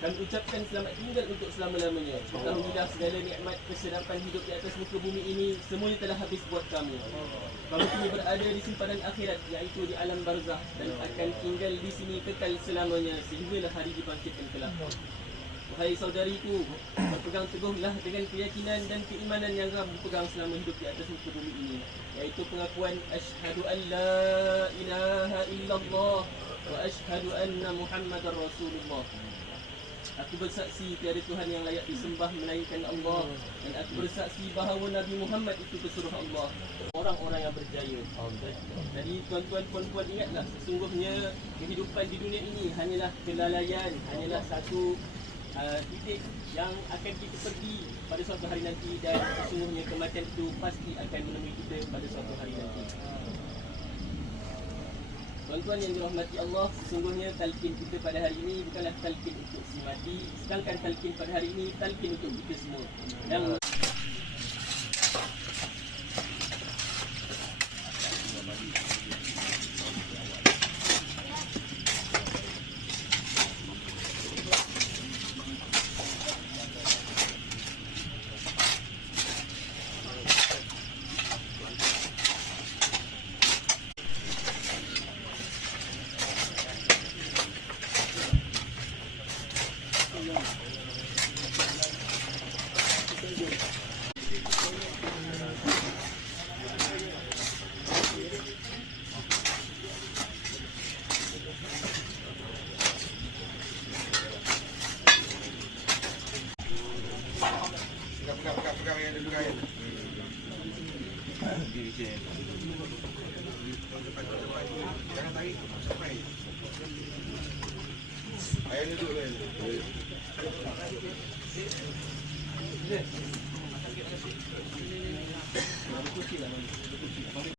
Kami ucapkan selamat tinggal untuk selama-lamanya. Ketahuilah segala nikmat kesedapan hidup di atas muka bumi ini semuanya telah habis buat kami. Kami kini berada di simpanan akhirat, iaitu di alam barzakh, dan akan tinggal di sini kekal selamanya sehinggalah hari dibangkitkan kelak. Wahai saudariku, berpegang teguhlah dengan keyakinan dan keimanan yang Ram berpegang selama hidup di atas muka bumi ini, iaitu pengakuan asyhadu an la ilaha illallah wa asyhadu anna Muhammadar Rasulullah. Aku bersaksi tiada Tuhan yang layak disembah melainkan Allah, dan aku bersaksi bahawa Nabi Muhammad itu pesuruh Allah, orang-orang yang berjaya. Jadi tuan-tuan puan-puan, ingatlah, sesungguhnya kehidupan di dunia ini hanyalah kelalaian, hanyalah satu titik yang akan kita pergi pada suatu hari nanti, dan sesungguhnya kematian itu pasti akan menemui kita pada suatu hari nanti. Tuan-tuan yang dirahmati Allah, sesungguhnya talqin kita pada hari ini bukanlah talqin untuk si mati, sedangkan talqin pada hari ini talqin untuk kita semua. Dan pegang yang ada pegang. Jangan tarik sampai. Ayah duduk kan.